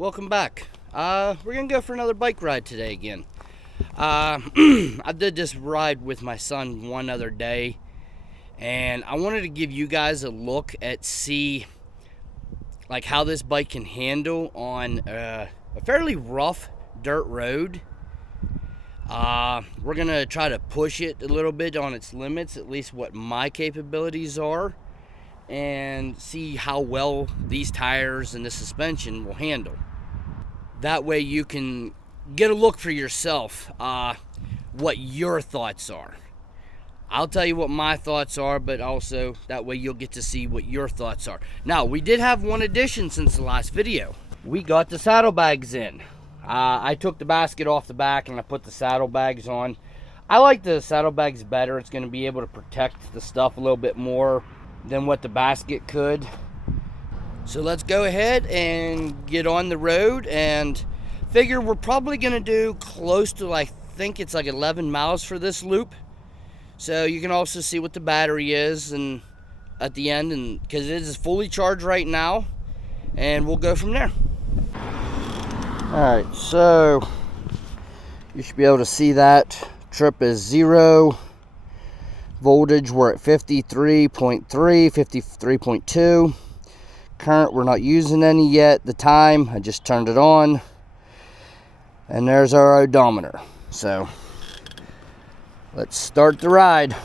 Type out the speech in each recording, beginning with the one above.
Welcome back. We're gonna go for another bike ride today again. I did this ride with my son one other day, and I wanted to give you guys a look at see like how this bike can handle on a fairly rough dirt road. We're gonna try to push it a little bit on its limits, at least what my capabilities are, and see how well these tires and the suspension will handle. That way you can get a look for yourself, what your thoughts are. I'll tell you what my thoughts are, but also that way you'll get to see what your thoughts are. Now, we did have one addition since the last video. We got the saddlebags in. I took the basket off the back and I put the saddlebags on. I like the saddlebags better. It's going to be able to protect the stuff a little bit more than what the basket could. So let's go ahead and get on the road, and figure we're probably going to do close to, I think it's like 11 miles for this loop. So you can also see what the battery is and at the end, and because it is fully charged right now, and we'll go from there. Alright, so you should be able to see that trip is 0 voltage. We're at 53.3, 53.2. Current, we're not using any yet. The time, I just turned it on, and there's our odometer. So let's start the ride.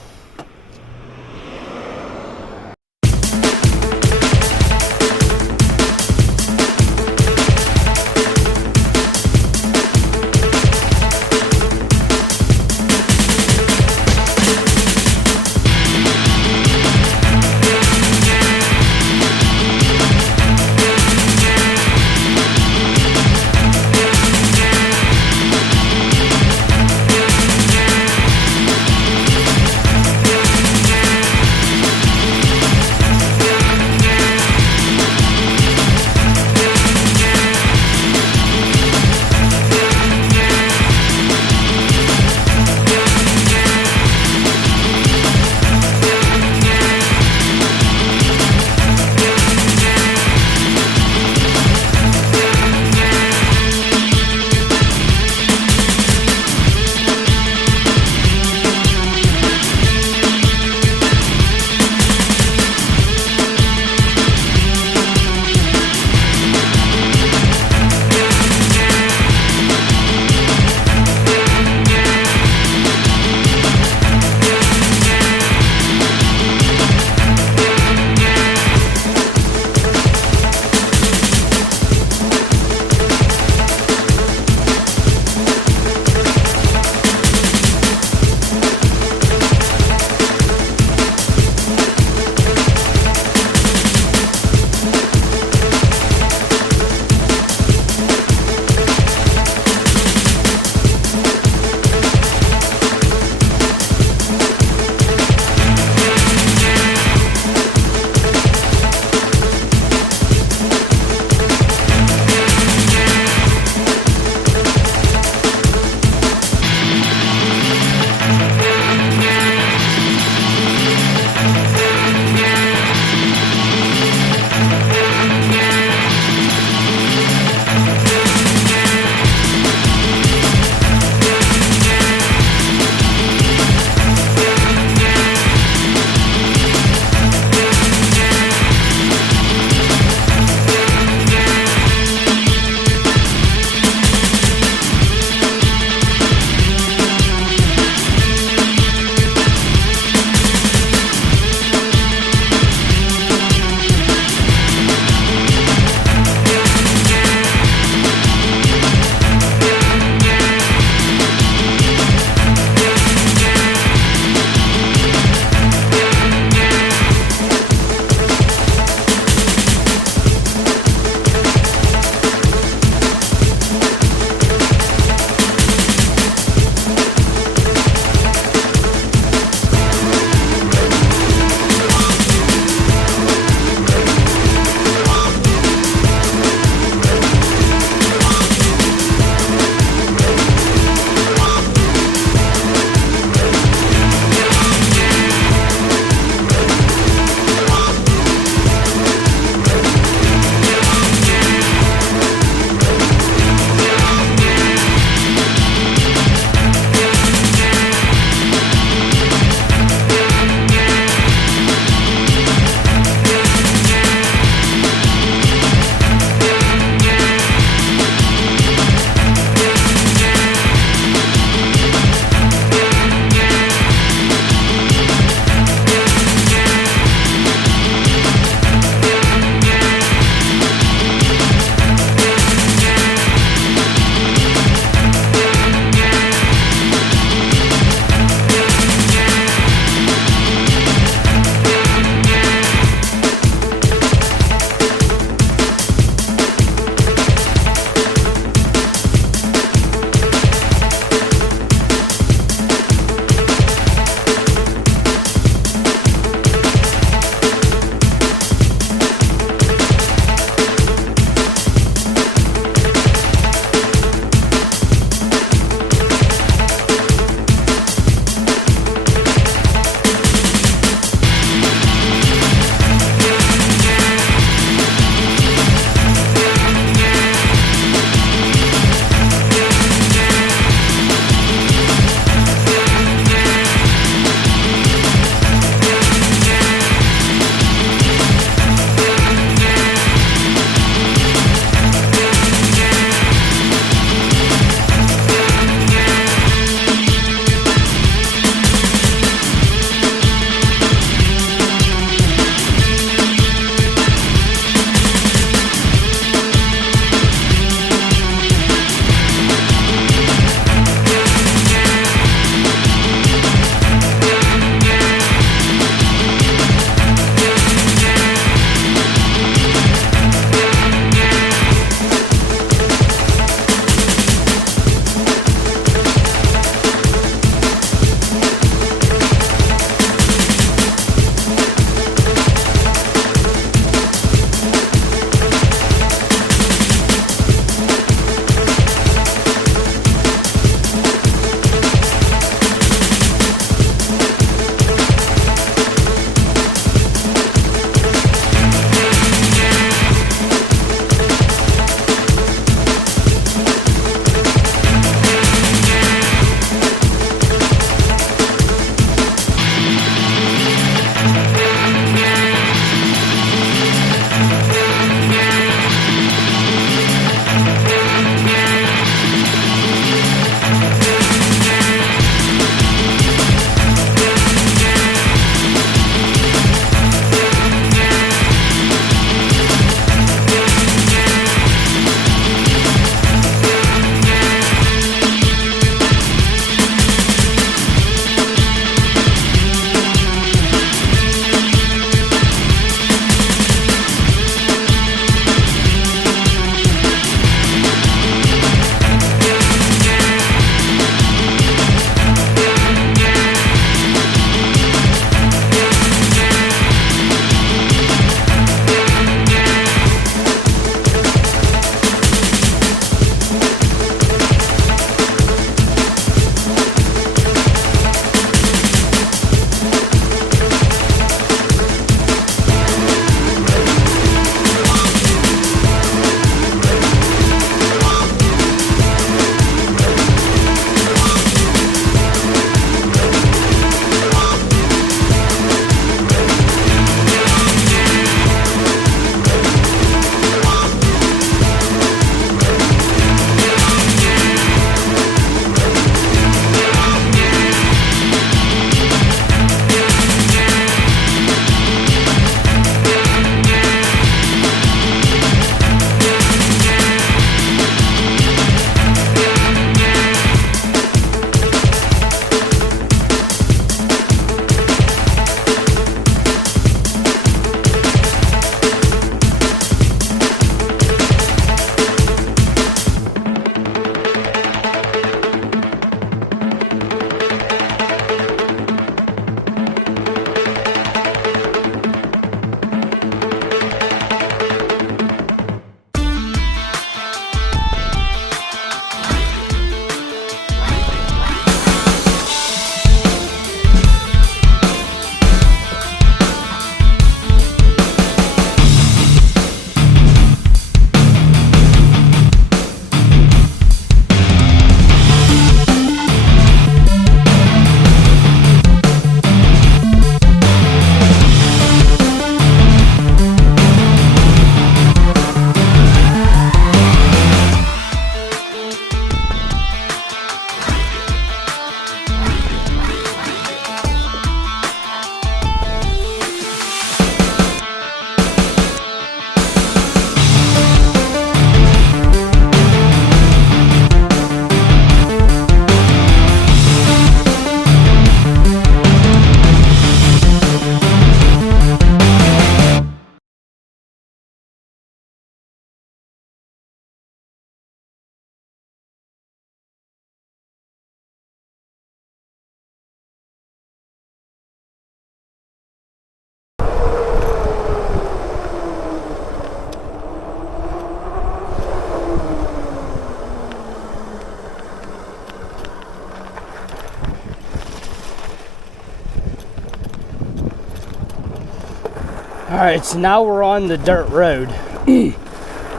Alright, so now we're on the dirt road.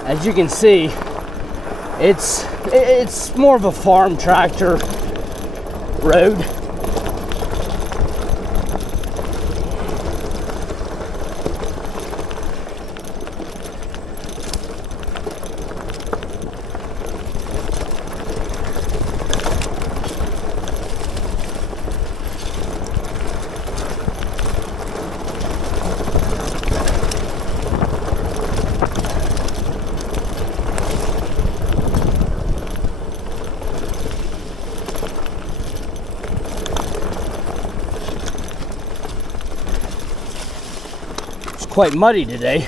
As you can see, it's more of a farm tractor road. Quite muddy today.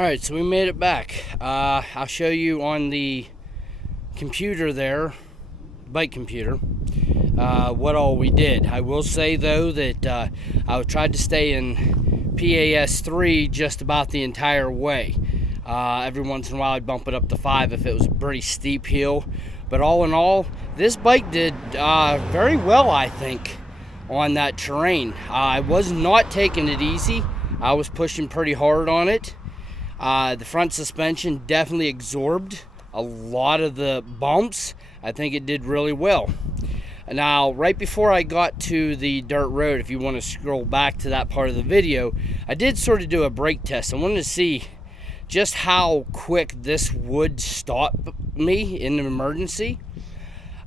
Alright, so we made it back. I'll show you on the computer there, bike computer, what all we did. I will say though that I tried to stay in PAS 3 just about the entire way. Every once in a while I'd bump it up to 5 if it was a pretty steep hill. But all in all, this bike did very well, I think, on that terrain. I was not taking it easy. I was pushing pretty hard on it. The front suspension definitely absorbed a lot of the bumps. I think it did really well. Now, right before I got to the dirt road, if you want to scroll back to that part of the video, I did sort of do a brake test. I wanted to see just how quick this would stop me in an emergency.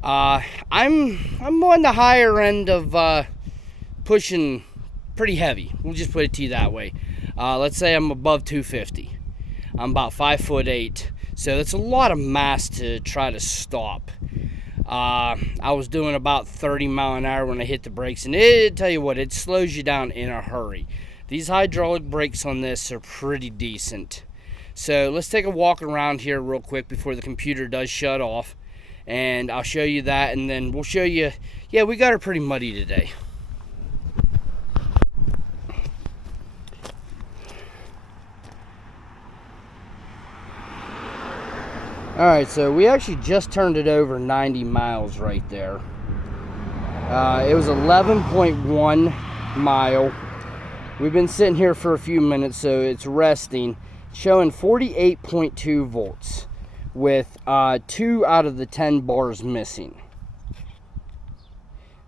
I'm on the higher end of pushing pretty heavy. We'll just put it to you that way. Let's say I'm above 250. I'm about 5'8", so that's a lot of mass to try to stop. I was doing about 30 mile an hour when I hit the brakes, and tell you what, it slows you down in a hurry. These hydraulic brakes on this are pretty decent. So let's take a walk around here real quick before the computer does shut off, and I'll show you that, and then we'll show you, yeah, we got her pretty muddy today. Alright, so we actually just turned it over 90 miles right there. It was 11.1 mile. We've been sitting here for a few minutes, so it's resting. Showing 48.2 volts with 2 out of the 10 bars missing.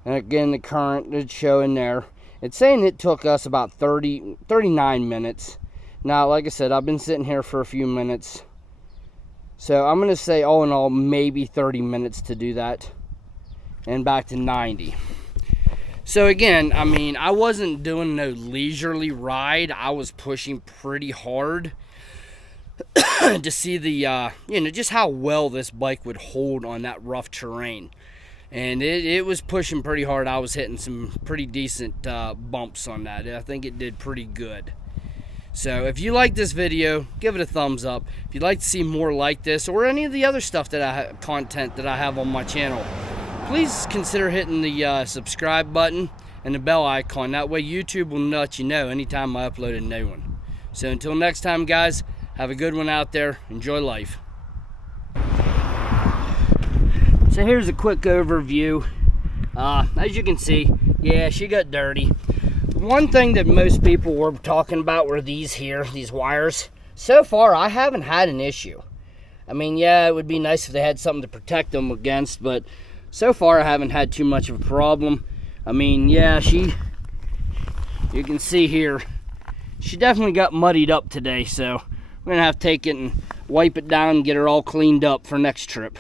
And again, the current is showing there. It's saying it took us about 39 minutes. Now, like I said, I've been sitting here for a few minutes. So I'm going to say all in all maybe 30 minutes to do that. And back to 90. So again, I mean, I wasn't doing no leisurely ride. I was pushing pretty hard to see the, you know, just how well this bike would hold on that rough terrain. And it was pushing pretty hard. I was hitting some pretty decent bumps on that. I think it did pretty good. So if you like this video, give it a thumbs up. If you'd like to see more like this or any of the other stuff that content that I have on my channel, please consider hitting the subscribe button and the bell icon. That way YouTube will let you know anytime I upload a new one. So until next time, guys, have a good one out there. Enjoy life. So here's a quick overview. As you can see, yeah, she got dirty. One thing that most people were talking about were these wires. So far, I haven't had an issue. I mean, yeah, it would be nice if they had something to protect them against, but so far I haven't had too much of a problem. I mean, yeah, you can see here, she definitely got muddied up today, so we're gonna have to take it and wipe it down and get her all cleaned up for next trip.